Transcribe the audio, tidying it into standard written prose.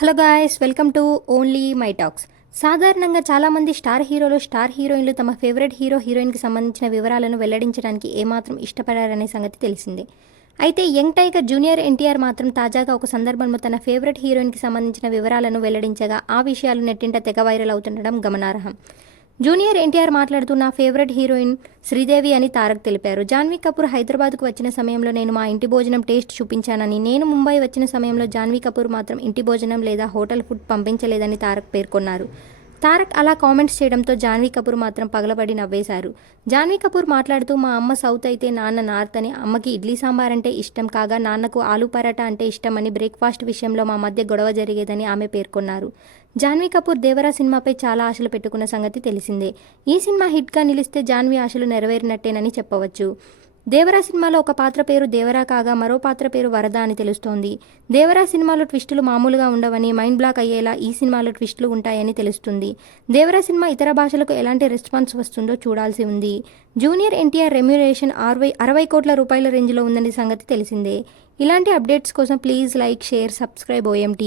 Hello guys, welcome to only my talks. సాధారణంగా చాలామంది star హీరోలు, స్టార్ హీరోయిన్లు తమ ఫేవరెట్ హీరో, హీరోయిన్కి సంబంధించిన వివరాలను వెల్లడించడానికి ఏమాత్రం ఇష్టపడారనే సంగతి తెలిసిందే. అయితే యంగ్ టైగర్ జూనియర్ ఎన్టీఆర్ మాత్రం తాజాగా ఒక సందర్భంలో తన ఫేవరెట్ హీరోయిన్కి సంబంధించిన వివరాలను వెల్లడించగా ఆ విషయాలు నెట్టింట తెగ వైరల్ అవుతుండడం గమనార్హం. జూనియర్ ఎన్టీఆర్ మాట్లాడుతూ నా ఫేవరెట్ హీరోయిన్ శ్రీదేవి అని తారక్ తెలిపారు. జాన్వీ కపూర్ హైదరాబాద్కు వచ్చిన సమయంలో నేను మా ఇంటి భోజనం టేస్ట్ చూపించానని, నేను ముంబై వచ్చిన సమయంలో జాన్వీ కపూర్ మాత్రం ఇంటి భోజనం లేదా హోటల్ ఫుడ్ పంపించలేదని తారక్ పేర్కొన్నారు. తారక్ అలా కామెంట్స్ చేయడంతో జాన్వీ కపూర్ మాత్రం పగలబడి నవ్వేశారు. జాన్వీ కపూర్ మాట్లాడుతూ మా అమ్మ సౌత్ అయితే నాన్న నార్త్ అని, అమ్మకి ఇడ్లీ సాంబార్ అంటే ఇష్టం కాగా నాన్నకు ఆలూ పరాటా అంటే ఇష్టమని, బ్రేక్ఫాస్ట్ విషయంలో మా మధ్య గొడవ జరిగేదని ఆమె పేర్కొన్నారు. జాన్వీ కపూర్ దేవరా సినిమాపై చాలా ఆశలు పెట్టుకున్న సంగతి తెలిసిందే. ఈ సినిమా హిట్గా నిలిస్తే జాన్వీ ఆశలు నెరవేరినట్టేనని చెప్పవచ్చు. దేవరా సినిమాలో ఒక పాత్ర పేరు దేవరా కాగా మరో పాత్ర పేరు వరద అని తెలుస్తోంది. దేవరా సినిమాలో ట్విస్టులు మామూలుగా ఉండవని, మైండ్ బ్లాక్ అయ్యేలా ఈ సినిమాలో ట్విస్టులు ఉంటాయని తెలుస్తుంది. దేవరా సినిమా ఇతర భాషలకు ఎలాంటి రెస్పాన్స్ వస్తుందో చూడాల్సి ఉంది. జూనియర్ ఎన్టీఆర్ రెమ్యునరేషన్ 60 కోట్ల రూపాయల రేంజ్లో ఉందనే సంగతి తెలిసిందే. ఇలాంటి అప్డేట్స్ కోసం please like, share, subscribe OMT.